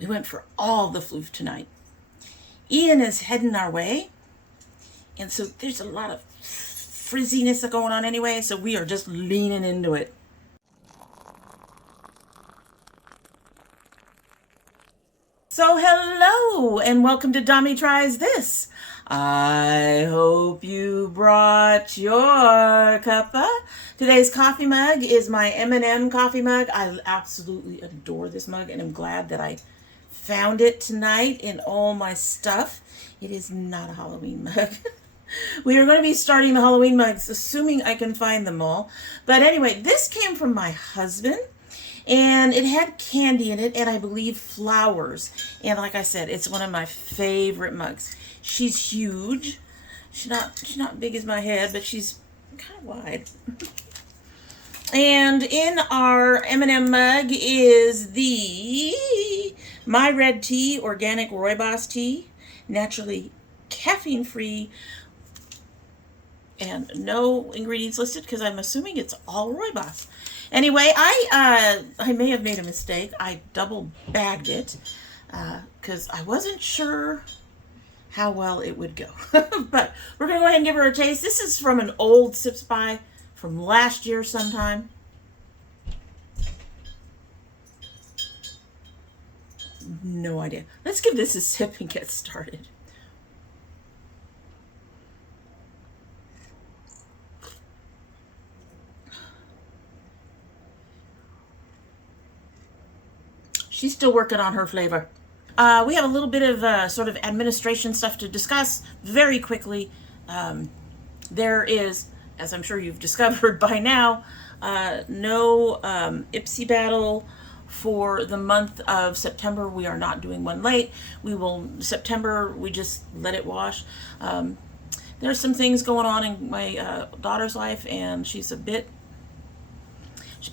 We went for all the floof tonight. Ian is heading our way, and so there's a lot of frizziness going on anyway, so we are just leaning into it. So hello and welcome to domytriesthis. I hope you brought your cuppa. Today's coffee mug is my M&M coffee mug. I absolutely adore this mug and I'm glad that I found it tonight in all my stuff. It is not a Halloween mug. We are going to be starting the Halloween mugs, assuming I can find them all. But anyway, this came from my husband. And it had candy in it, and I believe flowers. And like I said, it's one of my favorite mugs. She's huge. She's not big as my head, but she's kind of wide. And in our M&M mug is the My Red Tea Organic Rooibos Tea, naturally caffeine-free, and no ingredients listed because I'm assuming it's all rooibos. Anyway, I may have made a mistake. I double bagged it because I wasn't sure how well it would go. But we're going to go ahead and give her a taste. This is from an old Sips By from last year sometime. No idea. Let's give this a sip and get started. She's still working on her flavor. We have a little bit of sort of administration stuff to discuss very quickly. There is, as I'm sure you've discovered by now, no Ipsy battle for the month of September. We are not doing one late. September, we just let it wash. There's some things going on in my daughter's life, and she's a bit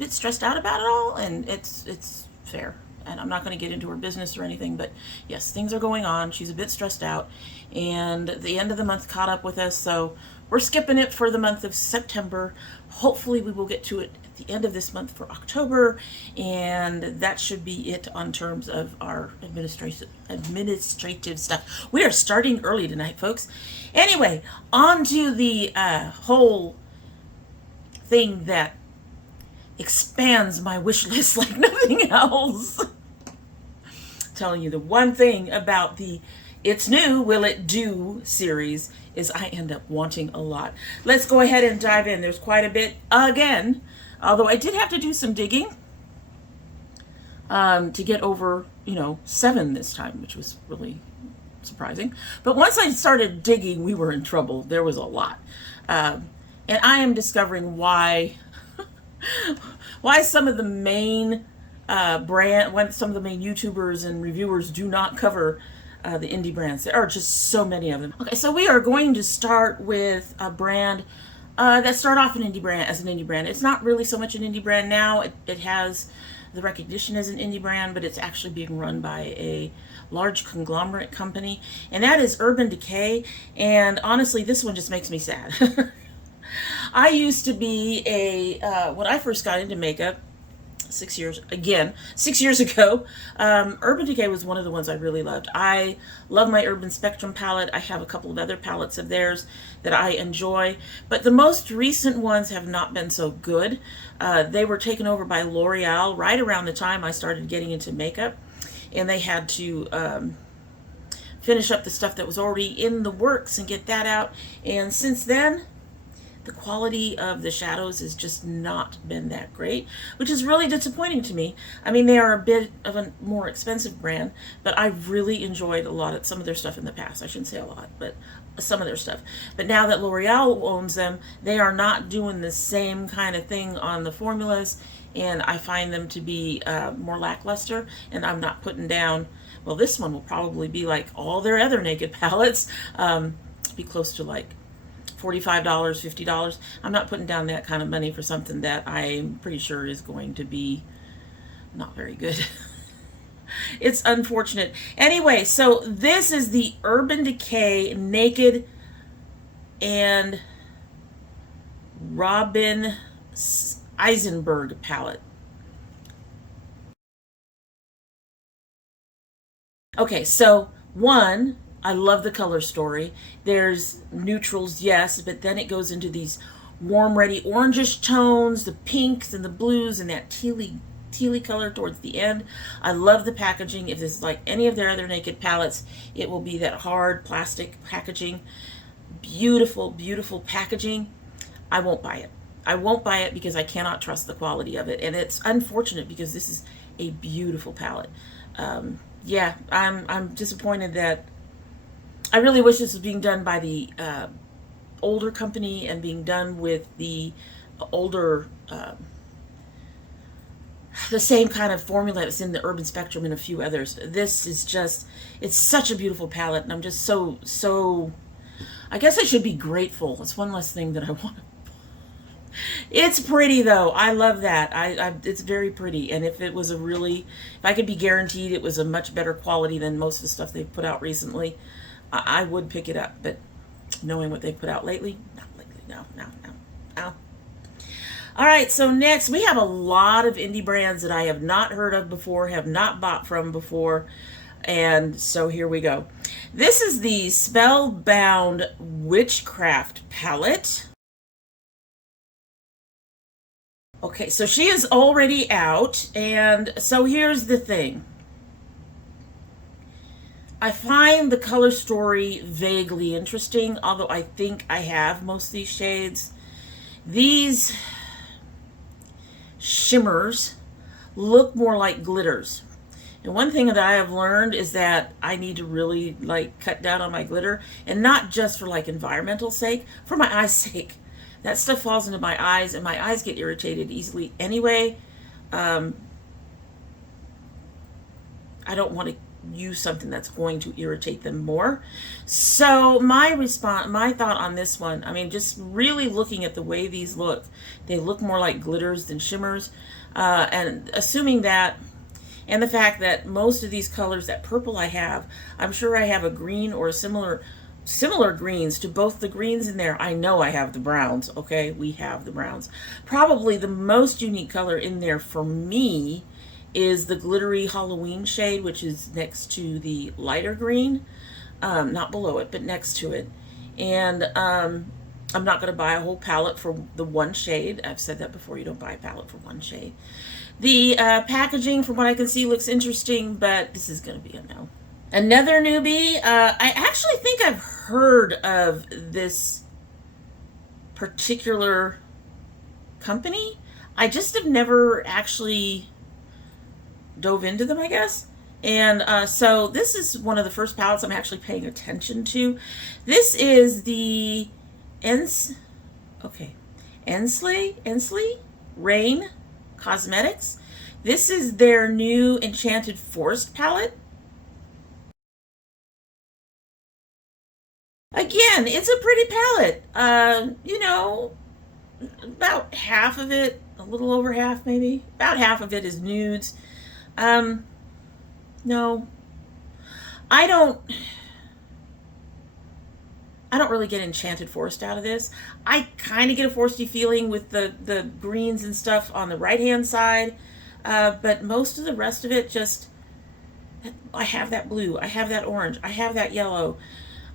stressed out about it all, and it's fair. And I'm not going to get into her business or anything, but yes, things are going on. She's a bit stressed out, and the end of the month caught up with us, so we're skipping it for the month of September. Hopefully we will get to it at the end of this month for October, and that should be it on terms of our administrative stuff. We are starting early tonight, folks. Anyway, on to the whole thing that expands my wish list like nothing else. Telling you the one thing about the It's New, Will It Do series is I end up wanting a lot. Let's go ahead and dive in. There's quite a bit again, although I did have to do some digging to get over, 7 this time, which was really surprising. But once I started digging, we were in trouble. There was a lot. And I am discovering why some of the main some of the main YouTubers and reviewers do not cover the indie brands. There are just so many of them. Okay, so we are going to start with a brand that started off as an indie brand. It's not really so much an indie brand now. It has the recognition as an indie brand, but it's actually being run by a large conglomerate company, and that is Urban Decay. And honestly, this one just makes me sad. I used to be when I first got into makeup, 6 years ago, Urban Decay was one of the ones I really loved. I love my Urban Spectrum palette. I have a couple of other palettes of theirs that I enjoy, but the most recent ones have not been so good. They were taken over by L'Oreal right around the time I started getting into makeup, and they had to finish up the stuff that was already in the works and get that out. And since then, the quality of the shadows has just not been that great, which is really disappointing to me. I mean, they are a bit of a more expensive brand, but I really enjoyed some of their stuff in the past. I shouldn't say a lot, but some of their stuff. But now that L'Oreal owns them, they are not doing the same kind of thing on the formulas, and I find them to be more lackluster. And I'm not putting down, well, this one will probably be like all their other naked palettes, be close to like $45, $50. I'm not putting down that kind of money for something that I'm pretty sure is going to be not very good. It's unfortunate. Anyway, so this is the Urban Decay Naked and Robin Eisenberg palette. Okay, so one, I love the color story. There's neutrals, yes, but then it goes into these warm, ready orangish tones, the pinks and the blues, and that tealy color towards the end. I love the packaging. If this is like any of their other Naked palettes, it will be that hard plastic packaging. Beautiful, beautiful packaging. I won't buy it. I won't buy it because I cannot trust the quality of it, and it's unfortunate because this is a beautiful palette. Yeah, I'm disappointed that I really wish this was being done by the older company and being done with the older, the same kind of formula that's in the Urban Spectrum and a few others. This is just, it's such a beautiful palette, and I'm just so, I guess I should be grateful. It's one less thing that I want. It's pretty though. I love that. It's very pretty. And if it was a really, if I could be guaranteed it was a much better quality than most of the stuff they've put out recently, I would pick it up. But knowing what they've put out lately, not lately. No. All right. So next we have a lot of indie brands that I have not heard of before, have not bought from before. And so here we go. This is the Spellbound Witchcraft palette. Okay, so she is already out, and so here's the thing. I find the color story vaguely interesting, although I think I have most of these shades. These shimmers look more like glitters. And one thing that I have learned is that I need to really like cut down on my glitter, and not just for like environmental sake, for my eyes' sake. That stuff falls into my eyes, and my eyes get irritated easily anyway. I don't want to use something that's going to irritate them more. So my thought on this one, I mean, just really looking at the way these look, they look more like glitters than shimmers. And assuming that, and the fact that most of these colors, that purple I have, I'm sure I have a green or a similar greens to both the greens in there. I know I have the browns, okay? We have the browns. Probably the most unique color in there for me is the glittery Halloween shade, which is next to the lighter green. Not below it, but next to it. And I'm not going to buy a whole palette for the one shade. I've said that before. You don't buy a palette for one shade. The packaging, from what I can see, looks interesting, but this is going to be a no. Another newbie. I actually think I've heard of this particular company. I just have never actually dove into them, I guess. And so this is one of the first palettes I'm actually paying attention to. This is the Ensley Rain Cosmetics. This is their new Enchanted Forest palette. Again, it's a pretty palette. You know, about half of it, a little over half maybe, about half of it is nudes. No, I don't really get Enchanted Forest out of this. I kind of get a foresty feeling with the greens and stuff on the right hand side, but most of the rest of it just, I have that blue, I have that orange, I have that yellow.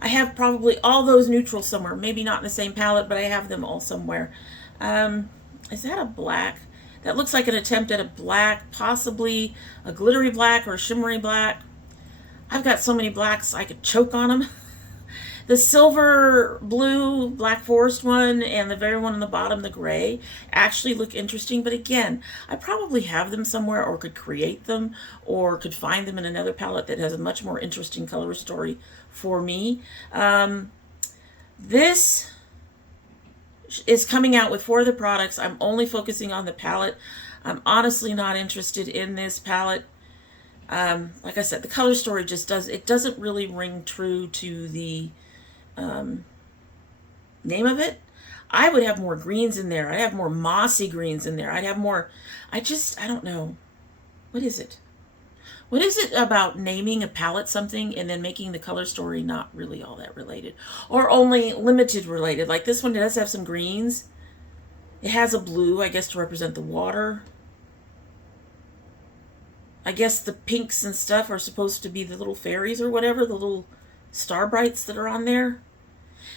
I have probably all those neutrals somewhere. Maybe not in the same palette, but I have them all somewhere. Is that a black? That looks like an attempt at a black, possibly a glittery black or a shimmery black. I've got so many blacks I could choke on them. The silver blue Black Forest one and the very one on the bottom, the gray, actually look interesting. But again, I probably have them somewhere, or could create them, or could find them in another palette that has a much more interesting color story for me. This is coming out with 4 other products. I'm only focusing on the palette. I'm honestly not interested in this palette. Like I said, the color story just doesn't really ring true to the name of it. I would have more greens in there. I'd have more mossy greens in there. I'd have more, I don't know. What is it? What is it about naming a palette something and then making the color story not really all that related, or only limited related? Like this one does have some greens. It has a blue, I guess, to represent the water. I guess the pinks and stuff are supposed to be the little fairies or whatever, the little star brights that are on there.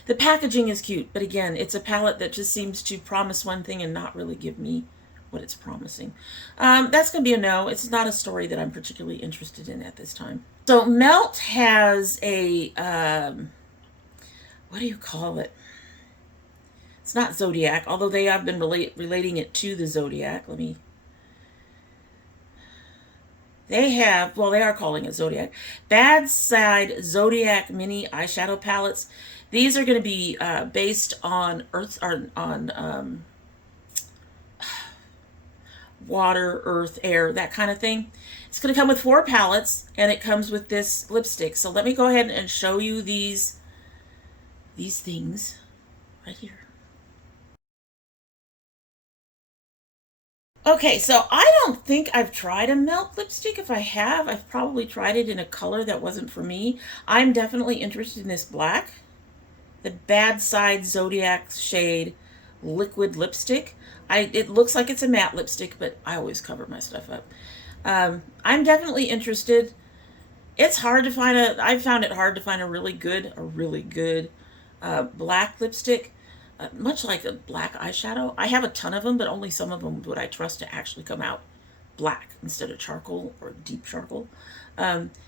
The packaging is cute, but again, it's a palette that just seems to promise one thing and not really give me what it's promising. That's going to be a no. It's not a story that I'm particularly interested in at this time. So Melt has a, what do you call it? It's not Zodiac, although they have been relating it to the Zodiac. They have, well, they are calling it Zodiac. Bad Side Zodiac Mini Eyeshadow Palettes. These are going to be based on water, earth, air, that kind of thing. It's going to come with 4 palettes, and it comes with this lipstick. So let me go ahead and show you these things right here. Okay, so I don't think I've tried a Melt lipstick. If I have, I've probably tried it in a color that wasn't for me. I'm definitely interested in this black. The Bad Side Zodiac shade liquid lipstick. It looks like it's a matte lipstick, but I always cover my stuff up. I'm definitely interested. It's hard to find I found it hard to find a really good black lipstick. Much like a black eyeshadow. I have a ton of them, but only some of them would I trust to actually come out black instead of charcoal or deep charcoal.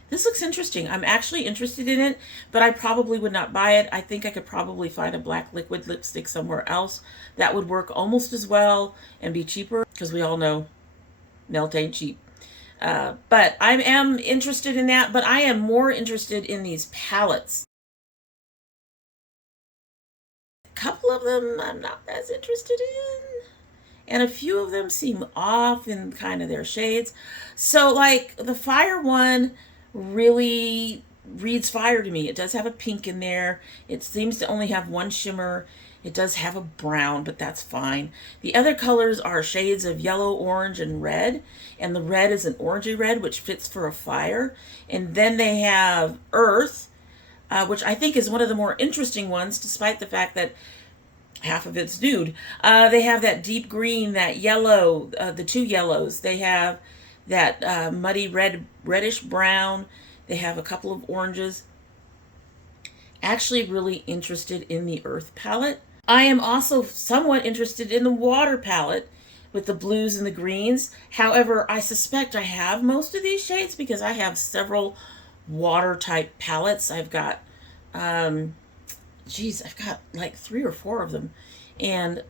This looks interesting. I'm actually interested in it, but I probably would not buy it. I think I could probably find a black liquid lipstick somewhere else that would work almost as well and be cheaper, because we all know Melt ain't cheap. But I am interested in that, but I am more interested in these palettes. A couple of them I'm not as interested in, and a few of them seem off in kind of their shades. So like the fire one really reads fire to me. It does have a pink in there. It seems to only have one shimmer. It does have a brown, but that's fine. The other colors are shades of yellow, orange, and red, and the red is an orangey red, which fits for a fire. And then they have earth, which I think is one of the more interesting ones, despite the fact that half of it's nude. They have that deep green, that yellow, the 2 yellows. They have that muddy reddish brown. They have a couple of oranges. Actually really interested in the earth palette. I am also somewhat interested in the water palette with the blues and the greens. However, I suspect I have most of these shades because I have several water type palettes. I've got, I've got like 3 or 4 of them, and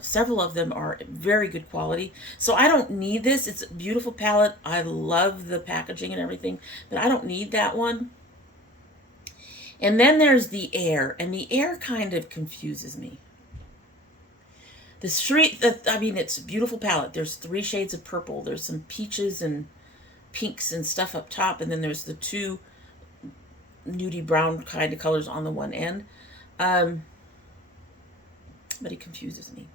several of them are very good quality. So I don't need this. It's a beautiful palette. I love the packaging and everything, but I don't need that one. And then there's the air, and the air kind of confuses me. It's a beautiful palette. There's 3 shades of purple. There's some peaches and pinks and stuff up top, and then there's the 2 nudie brown kind of colors on the one end. But it confuses me.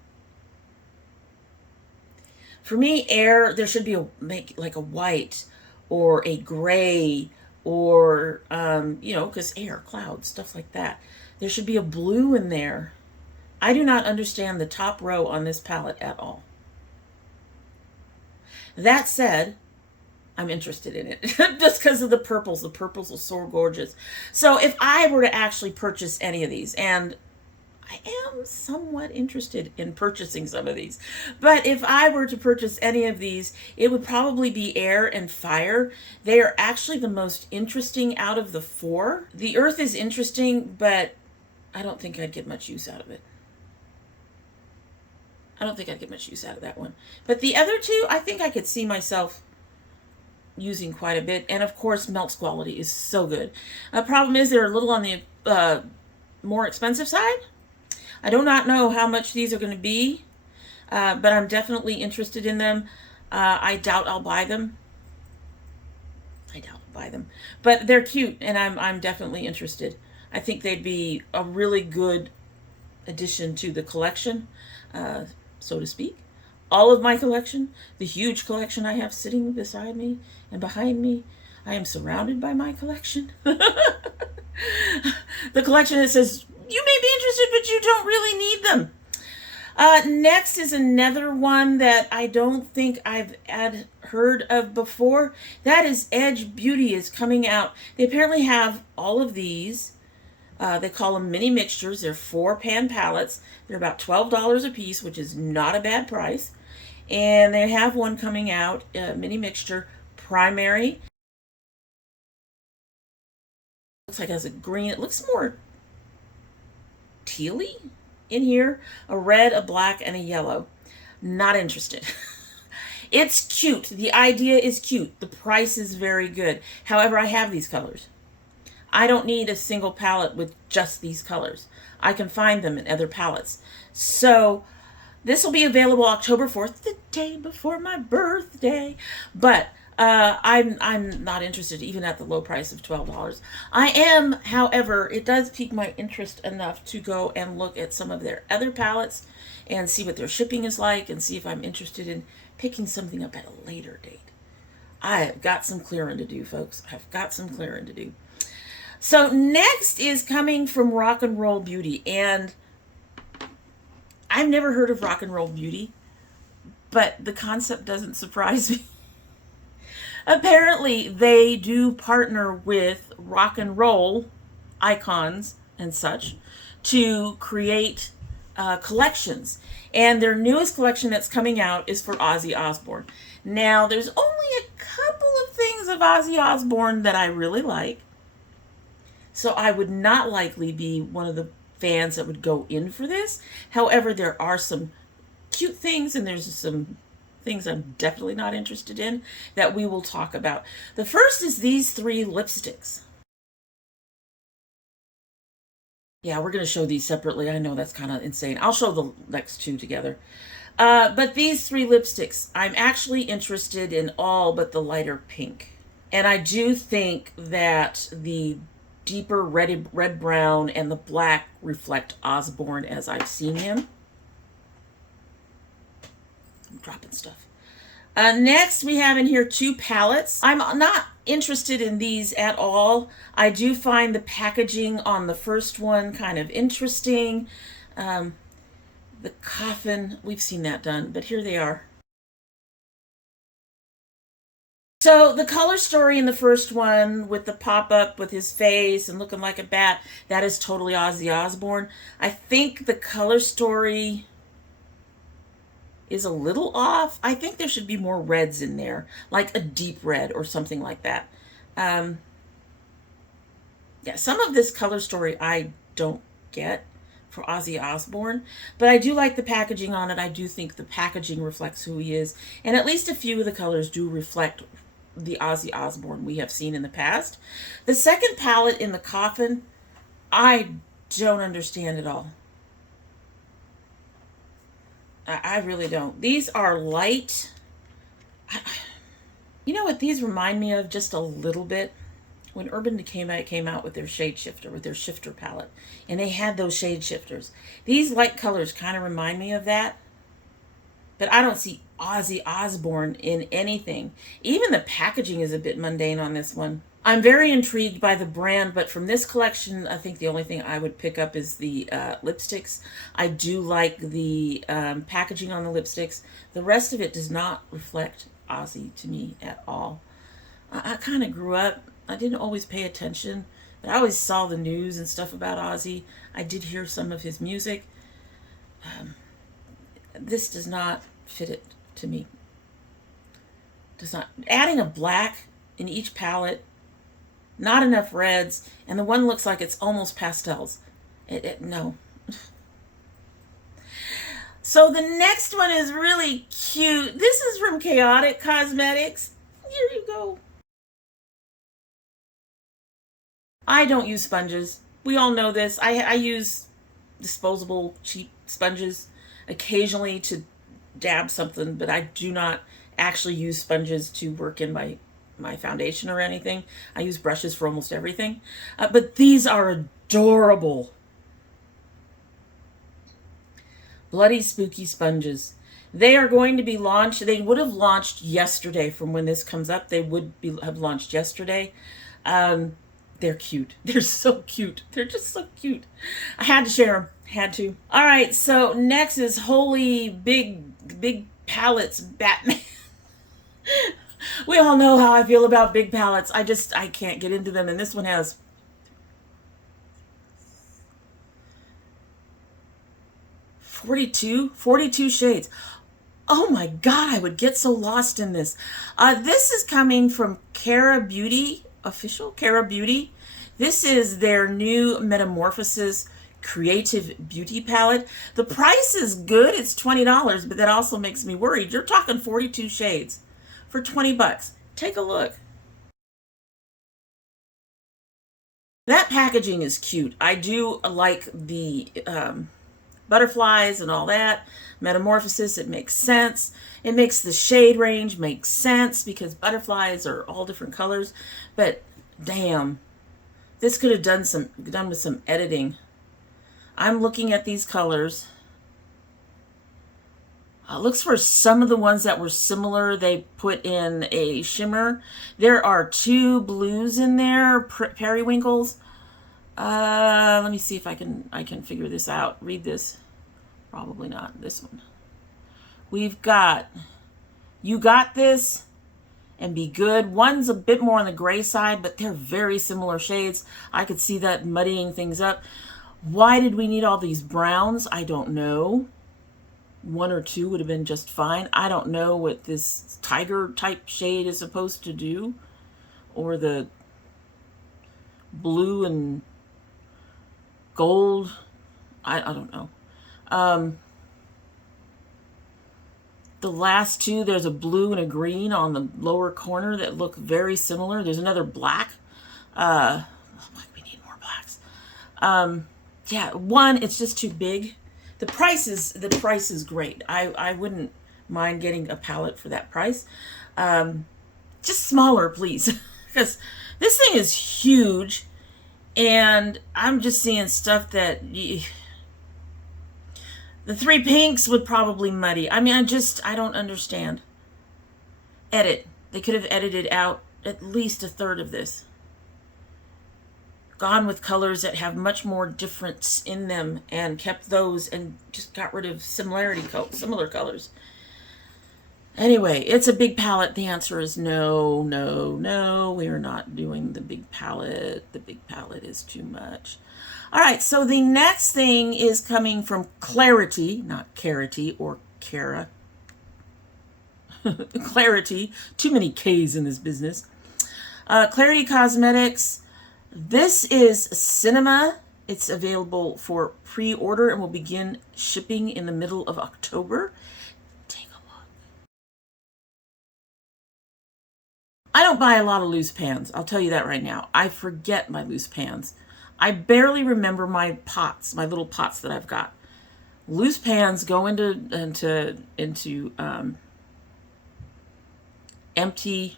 For me, air, there should be like a white or a gray, or, because air, clouds, stuff like that. There should be a blue in there. I do not understand the top row on this palette at all. That said, I'm interested in it just because of the purples. The purples are so gorgeous. So if I were to actually purchase any of these, and I am somewhat interested in purchasing some of these, but if I were to purchase any of these, it would probably be air and fire. They are actually the most interesting out of the 4. The earth is interesting, but I don't think I'd get much use out of it. I don't think I'd get much use out of that one. But the other 2, I think I could see myself using quite a bit. And of course, Melt's quality is so good. The problem is they're a little on the more expensive side. I do not know how much these are going to be, but I'm definitely interested in them. I doubt I'll buy them. But they're cute, and I'm definitely interested. I think they'd be a really good addition to the collection, so to speak. All of my collection, the huge collection I have sitting beside me and behind me. I am surrounded by my collection. The collection that says, you may be interested, but you don't really need them. Next is another one that I don't think I've heard of before. That is Edge Beauty is coming out. They apparently have all of these. They call them mini mixtures. They're 4-pan palettes. They're about $12 a piece, which is not a bad price. And they have one coming out, mini mixture primary. Looks like it has a green. It looks more tealy in here. A red, a black, and a yellow. Not interested. It's cute. The idea is cute. The price is very good. However, I have these colors. I don't need a single palette with just these colors. I can find them in other palettes. So this will be available October 4th, the day before my birthday. But I'm not interested even at the low price of $12. I am, however, it does pique my interest enough to go and look at some of their other palettes and see what their shipping is like and see if I'm interested in picking something up at a later date. I've got some clearing to do, folks. I've got some clearing to do. So next is coming from Roll Beauty, and I've never heard of Roll Beauty, but the concept doesn't surprise me. Apparently, they do partner with rock and roll icons and such to create collections. And their newest collection that's coming out is for Ozzy Osbourne. Now, there's only a couple of things of Ozzy Osbourne that I really like. So I would not likely be one of the fans that would go in for this. However, there are some cute things and there's some things I'm definitely not interested in that we will talk about. The first is these 3 lipsticks. Yeah, we're going to show these separately. I know that's kind of insane. I'll show the next 2 together. But these 3 lipsticks, I'm actually interested in all but the lighter pink. And I do think that the deeper red brown and the black reflect Osbourne as I've seen him. I'm dropping stuff. Next we have in here 2 palettes. I'm not interested in these at all. I do find the packaging on the first one kind of interesting. The coffin, we've seen that done, but here they are. So the color story in the first one with the pop-up with his face and looking like a bat, that is totally Ozzy Osbourne. I think the color story is a little off. I think there should be more reds in there, like a deep red or something like that. Yeah, some of this color story I don't get for Ozzy Osbourne, but I do like the packaging on it. I do think the packaging reflects who he is, and at least a few of the colors do reflect the Ozzy Osbourne we have seen in the past. The second palette in the coffin, I don't understand at all. I really don't. These are light. You know what these remind me of just a little bit? When Urban Decay came out with their shade shifter, with their shifter palette, and they had those shade shifters. These light colors kind of remind me of that. But I don't see Ozzy Osbourne in anything. Even the packaging is a bit mundane on this one. I'm very intrigued by the brand, but from this collection, I think the only thing I would pick up is the lipsticks. I do like the packaging on the lipsticks. The rest of it does not reflect Ozzy to me at all. I kind of grew up, I didn't always pay attention. But I always saw the news and stuff about Ozzy. I did hear some of his music. This does not fit it to me. Does not. Adding a black in each palette, not enough reds, and the one looks like it's almost pastels. No. So the next one is really cute. This is from Chaotic Cosmetics. Here you go. I don't use sponges. We all know this. I use disposable cheap sponges occasionally to dab something, but I do not actually use sponges to work in my foundation or anything. I use brushes for almost everything. But these are adorable. Bloody Spooky Sponges. They are going to be launched. They would have launched yesterday from when this comes up. They would have launched yesterday. They're cute. They're so cute. They're just so cute. I had to share them. Had to. All right, so next is Holy Big Palettes Batman. We all know how I feel about big palettes. I can't get into them. And this one has 42 shades. Oh my God, I would get so lost in this. This is coming from Cara Beauty, official Cara Beauty. This is their new Metamorphosis Creative Beauty Palette. The price is good. It's $20, but that also makes me worried. You're talking 42 shades for 20 bucks. Take a look. That packaging is cute. I do like the butterflies and all that. Metamorphosis, it makes sense. It makes the shade range make sense because butterflies are all different colors. But damn, this could have done with some editing. I'm looking at these colors. Looks for some of the ones that were similar. They put in a shimmer. There are 2 blues in there, periwinkles. Let me see if I can figure this out. Read this. Probably not this one. We've got You Got This and Be Good. One's a bit more on the gray side, but they're very similar shades. I could see that muddying things up. Why did we need all these browns? I don't know. 1 or 2 would have been just fine. I don't know what this tiger type shade is supposed to do, or the blue and gold. I don't know. The last 2, there's a blue and a green on the lower corner that look very similar. There's another black. We need more blacks. Yeah, 1, it's just too big. The price is great. I wouldn't mind getting a palette for that price. Just smaller, please, because this thing is huge, and I'm just seeing stuff that the 3 pinks would probably muddy. I mean, I don't understand. Edit. They could have edited out at least a third of this. Gone with colors that have much more difference in them and kept those and just got rid of similar colors. Anyway, it's a big palette. The answer is no, no, no. We are not doing the big palette. The big palette is too much. All right, so the next thing is coming from Clarity, not Carity or Cara. Clarity. Too many K's in this business. Clarity Cosmetics. This is Cinema. It's available for pre-order and will begin shipping in the middle of October. Take a look. I don't buy a lot of loose pans. I'll tell you that right now. I forget my loose pans. I barely remember my pots, my little pots that I've got. Loose pans go into empty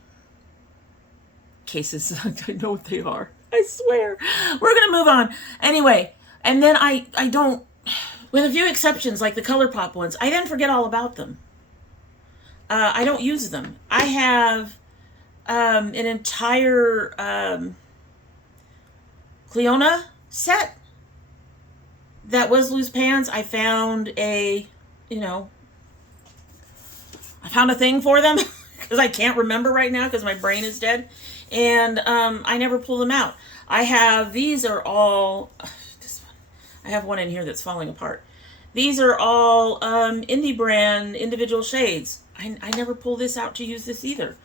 cases. I know what they are. I swear. We're going to move on. Anyway, and then I don't, with a few exceptions, like the ColourPop ones, I then forget all about them. I don't use them. I have an entire Cleona set that was loose pans. I found a thing for them because I can't remember right now because my brain is dead. And I never pull them out. These are all, this one, I have one in here that's falling apart. These are all indie brand individual shades. I never pull this out to use this either.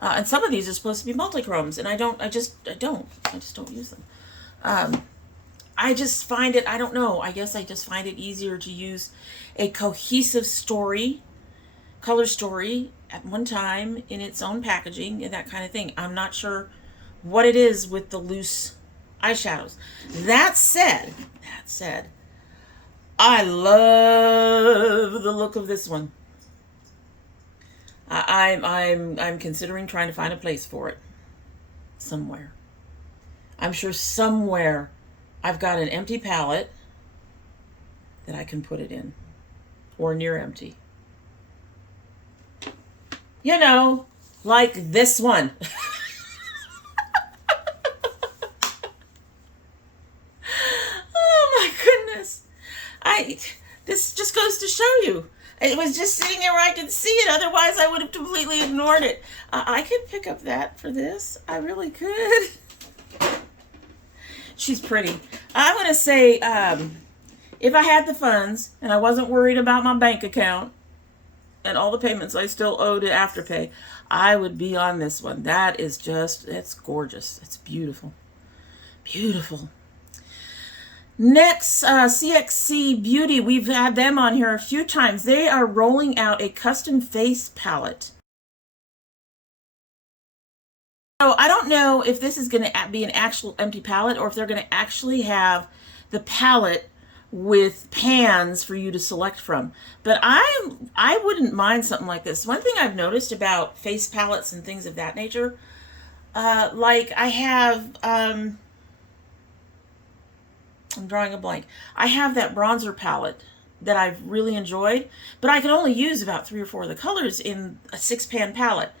And some of these are supposed to be multi-chromes, and I just don't use them. I just find it, I don't know, I guess I just find it easier to use a cohesive color story at one time in its own packaging and that kind of thing. I'm not sure what it is with the loose eyeshadows. That said, I love the look of this one. I'm considering trying to find a place for it somewhere. I'm sure somewhere I've got an empty palette that I can put it in, or near empty. You know, like this one. This just goes to show you. It was just sitting there where I could see it. Otherwise, I would have completely ignored it. I could pick up that for this. I really could. She's pretty. I'm going to say, if I had the funds and I wasn't worried about my bank account and all the payments I still owe to Afterpay, I would be on this one. That is just, it's gorgeous. It's beautiful. Beautiful. Next, CXC Beauty. We've had them on here a few times. They are rolling out a custom face palette. So I don't know if this is going to be an actual empty palette or if they're going to actually have the palette with pans for you to select from. But I wouldn't mind something like this. One thing I've noticed about face palettes and things of that nature, like I have, I'm drawing a blank. I have that bronzer palette that I've really enjoyed, but I can only use about 3 or 4 of the colors in a 6-pan palette.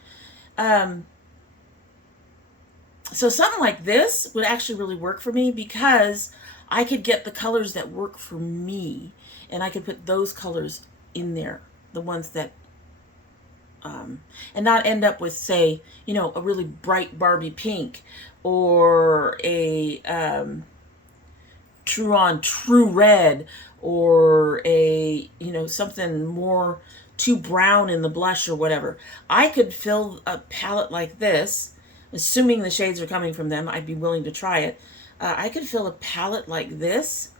So something like this would actually really work for me because I could get the colors that work for me and I could put those colors in there, the ones that, and not end up with, say, you know, a really bright Barbie pink or a true red or a, you know, something more too brown in the blush or whatever. I could fill a palette like this. Assuming the shades are coming from them, I'd be willing to try it. I could fill a palette like this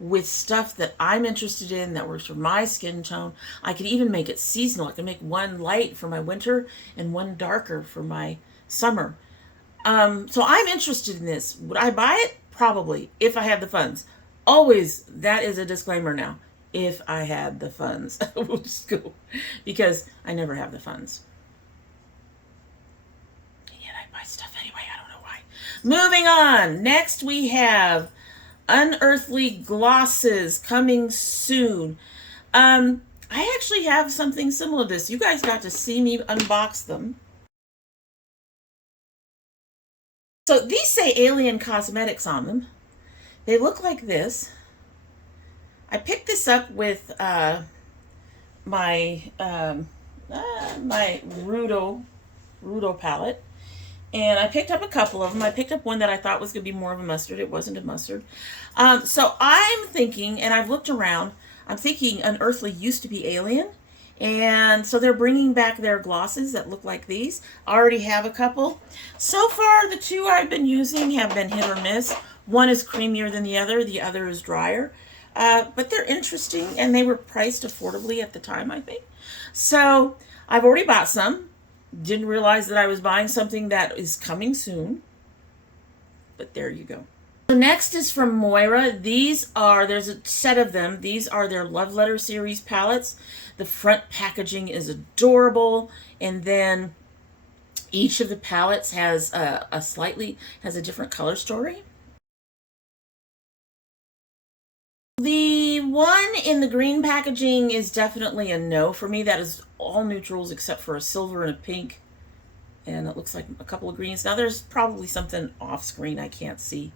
with stuff that I'm interested in that works for my skin tone. I could even make it seasonal. I could make one light for my winter and one darker for my summer. So I'm interested in this. Would I buy it? Probably, if I had the funds. Always, that is a disclaimer now. If I had the funds. We'll just go. Because I never have the funds. Stuff anyway, I don't know why. Moving on. Next we have Unearthly Glosses coming soon. I actually have something similar to this. You guys got to see me unbox them. So these say Alien Cosmetics on them. They look like this. I picked this up with my my Rudo palette. And I picked up a couple of them. I picked up one that I thought was going to be more of a mustard. It wasn't a mustard. So I'm thinking, and I've looked around, I'm thinking Unearthly used to be Alien. And so they're bringing back their glosses that look like these. I already have a couple. So far, the 2 I've been using have been hit or miss. One is creamier than the other is drier. But they're interesting, and they were priced affordably at the time, I think. So I've already bought some. Didn't realize that I was buying something that is coming soon. But there you go. So next is from MOIRA. These are, there's a set of them. These are their Love Letter series palettes. The front packaging is adorable. And then each of the palettes has a different color story. The one in the green packaging is definitely a no for me. That is all neutrals except for a silver and a pink. And it looks like a couple of greens. Now there's probably something off screen I can't see.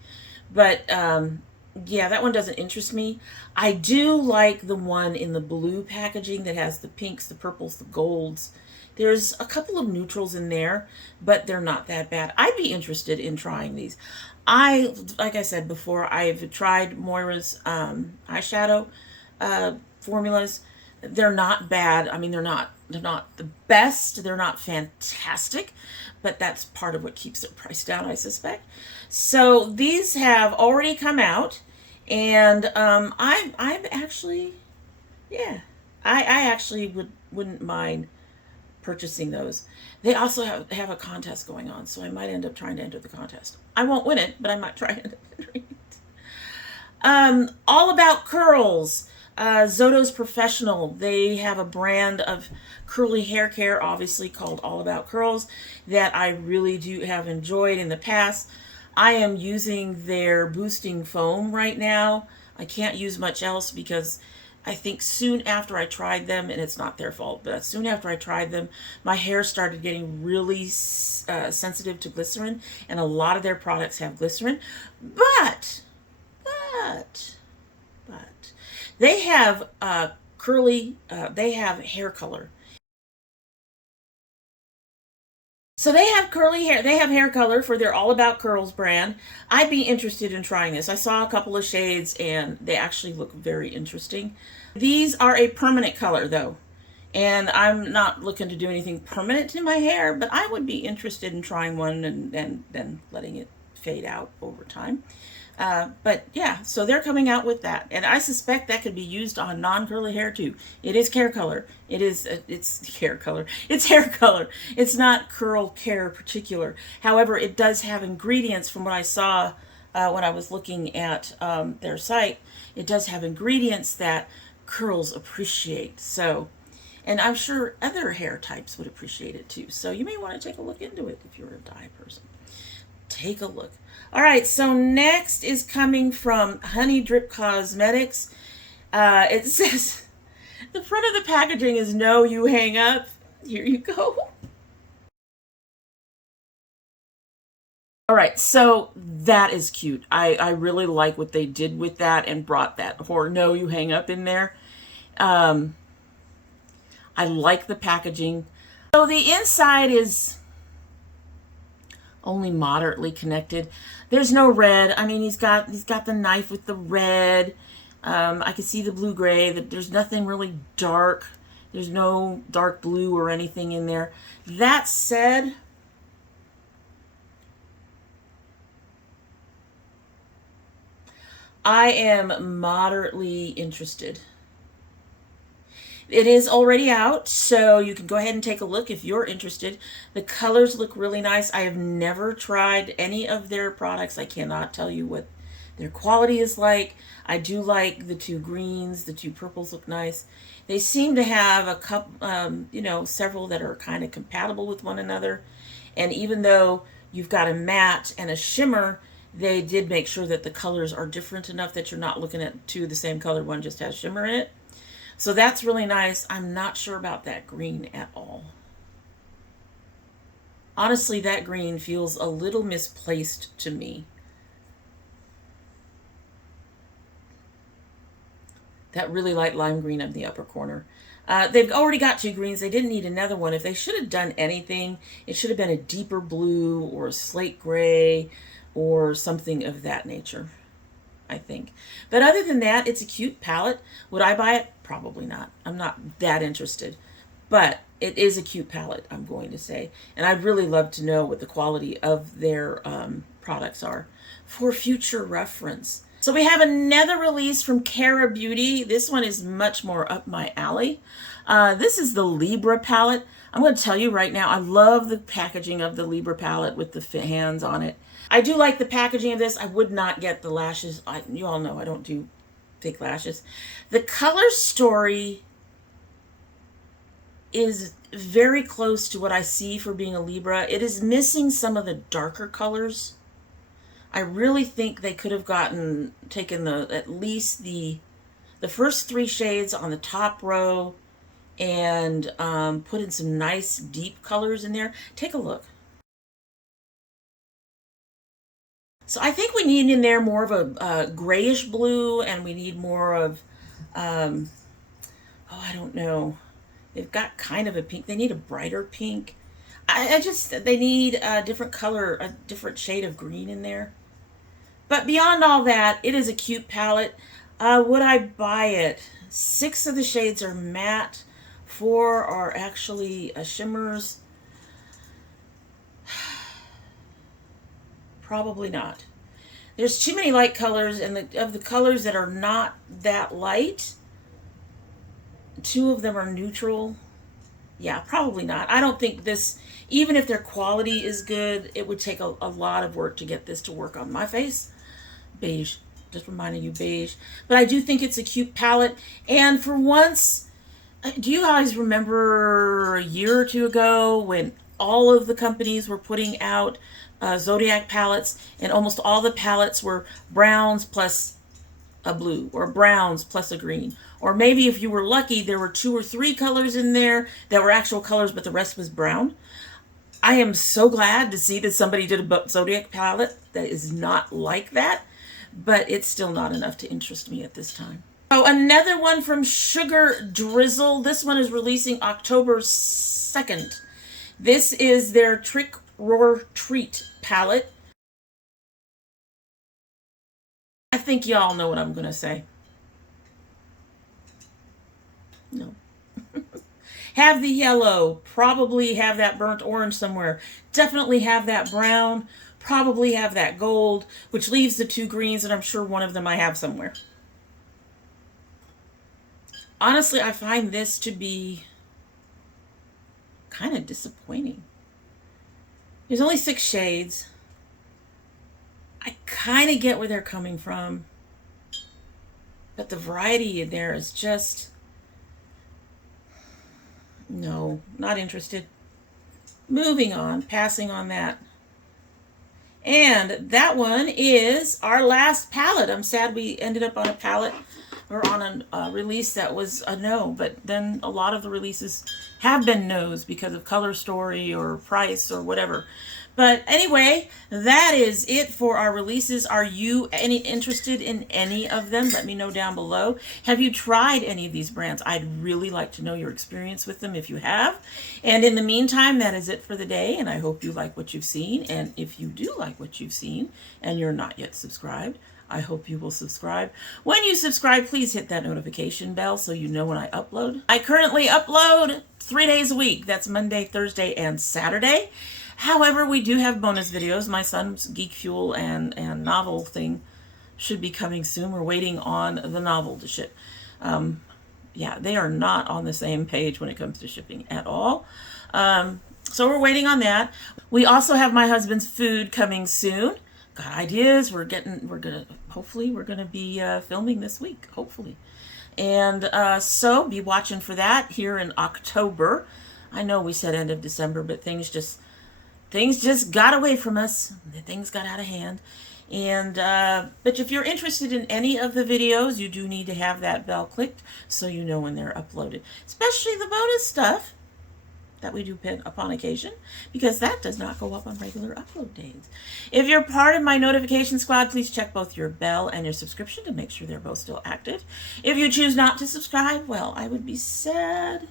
But yeah, that one doesn't interest me. I do like the one in the blue packaging that has the pinks, the purples, the golds. There's a couple of neutrals in there, but they're not that bad. I'd be interested in trying these. Like I said before, I've tried MOIRA's eyeshadow formulas. They're not bad. I mean, they're not the best. They're not fantastic, but that's part of what keeps their price down, I suspect. So these have already come out, and I'm actually, yeah, I actually wouldn't mind purchasing those. They also have a contest going on, so I might end up trying to enter the contest. I won't win it, but I might try to end up entering it. All About Curls. Zoto's Professional. They have a brand of curly hair care, obviously called All About Curls, that I really do have enjoyed in the past. I am using their boosting foam right now. I can't use much else because I think soon after I tried them, and it's not their fault, but soon after I tried them, my hair started getting really sensitive to glycerin, and a lot of their products have glycerin. But but they have curly, they have hair color. So they have curly hair. They have hair color for their All About Curls brand. I'd be interested in trying this. I saw a couple of shades and they actually look very interesting. These are a permanent color though. And I'm not looking to do anything permanent to my hair, but I would be interested in trying one and then letting it fade out over time. But yeah, so they're coming out with that, and I suspect that could be used on non-curly hair too. It is hair color. It's hair color. It's hair color. It's not curl care particular. However, it does have ingredients from what I saw when I was looking at their site. It does have ingredients that curls appreciate. So, and I'm sure other hair types would appreciate it too. So you may want to take a look into it if you're a dye person. Take a look. All right, so next is coming from Honey Drip Cosmetics. It says, the front of the packaging is no, you hang up. Here you go. All right, so that is cute. I really like what they did with that and brought that or no, you hang up in there. I like the packaging. So the inside is only moderately connected. There's no red. I mean, he's got the knife with the red. I can see the blue gray. There's nothing really dark. There's no dark blue or anything in there. That said, I am moderately interested. It is already out, so you can go ahead and take a look if you're interested. The colors look really nice. I have never tried any of their products. I cannot tell you what their quality is like. I do like the two greens. The two purples look nice. They seem to have a couple, several that are kind of compatible with one another. And even though you've got a matte and a shimmer, they did make sure that the colors are different enough that you're not looking at two of the same color. One just has shimmer in it. So that's really nice. I'm not sure about that green at all. Honestly, that green feels a little misplaced to me. That really light lime green of the upper corner. They've already got two greens. They didn't need another one. If they should have done anything, it should have been a deeper blue or a slate gray or something of that nature, I think. But other than that, it's a cute palette. Would I buy it? Probably not. I'm not that interested. But it is a cute palette, I'm going to say. And I'd really love to know what the quality of their products are for future reference. So we have another release from Kara Beauty. This one is much more up my alley. This is the Libra palette. I'm going to tell you right now, I love the packaging of the Libra palette with the hands on it. I do like the packaging of this. I would not get the lashes. You all know I don't do fake lashes. The color story is very close to what I see for being a Libra. It is missing some of the darker colors. I really think they could have taken at least the first three shades on the top row and put in some nice deep colors in there. Take a look. So I think we need in there more of a grayish blue, and we need more of, I don't know. They've got kind of a pink. They need a brighter pink. They need a different color, a different shade of green in there. But beyond all that, it is a cute palette. Would I buy it? 6 of the shades are matte. 4 are actually shimmers. Probably not. There's too many light colors, and of the colors that are not that light, 2 of them are neutral. Yeah, probably not. I don't think this, even if their quality is good, it would take a lot of work to get this to work on my face. Beige. Just reminding you, beige. But I do think it's a cute palette. And for once, do you guys remember a year or 2 ago when all of the companies were putting out Zodiac palettes, and almost all the palettes were browns plus a blue, or browns plus a green, or maybe if you were lucky there were 2 or 3 colors in there that were actual colors but the rest was brown. I am so glad to see that somebody did a Zodiac palette that is not like that, but it's still not enough to interest me at this time. Oh, another one from Sugar Drizzle. This one is releasing October 2nd. This is their Trick Rawr Treat palette. I think y'all know what I'm going to say. No. Have the yellow, probably have that burnt orange somewhere, definitely have that brown, probably have that gold, which leaves the two greens, and I'm sure one of them I have somewhere. Honestly, I find this to be kind of disappointing. There's only 6 shades. I kind of get where they're coming from, but the variety in there is just, no, not interested. Moving on, passing on that. And that one is our last palette. I'm sad we ended up on a palette or on a release that was a no, but then a lot of the releases have been no's because of color story or price or whatever. But anyway, that is it for our releases. Are you interested in any of them? Let me know down below. Have you tried any of these brands? I'd really like to know your experience with them if you have. And in the meantime, that is it for the day. And I hope you like what you've seen. And if you do like what you've seen and you're not yet subscribed, I hope you will subscribe. When you subscribe, please hit that notification bell so you know when I upload. I currently upload 3 days a week. That's Monday, Thursday, and Saturday. However, we do have bonus videos. My son's Geek Fuel and novel thing should be coming soon. We're waiting on the novel to ship. Yeah, they are not on the same page when it comes to shipping at all. So we're waiting on that. We also have my husband's food coming soon. Got ideas. Hopefully we're gonna be filming this week, hopefully. And so be watching for that here in October. I know we said end of December, but things just got away from us. Things got out of hand. And but if you're interested in any of the videos, you do need to have that bell clicked so you know when they're uploaded, especially the bonus stuff that we do pin upon occasion, because that does not go up on regular upload days. If you're part of my notification squad, please check both your bell and your subscription to make sure they're both still active. If you choose not to subscribe, well, I would be sad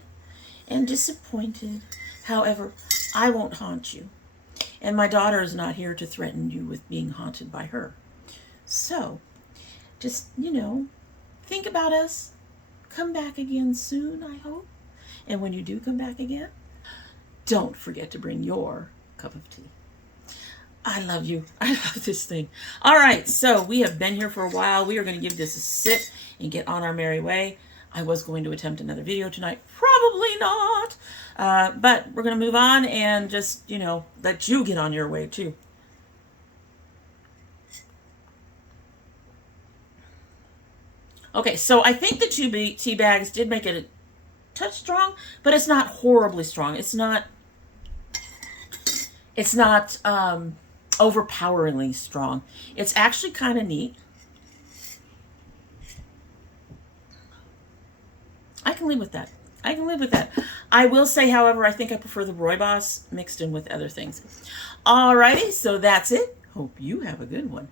and disappointed. However, I won't haunt you. And my daughter is not here to threaten you with being haunted by her. So, just, think about us. Come back again soon, I hope. And when you do come back again, don't forget to bring your cup of tea. I love you. I love this thing. All right, so we have been here for a while. We are going to give this a sit and get on our merry way. I was going to attempt another video tonight. Probably not. But we're going to move on and just, let you get on your way too. Okay, so I think the 2 tea bags did make it a touch strong, but it's not horribly strong. It's not overpoweringly strong. It's actually kind of neat. I can live with that. I can live with that. I will say, however, I think I prefer the Rooibos mixed in with other things. Alrighty, so that's it. Hope you have a good one.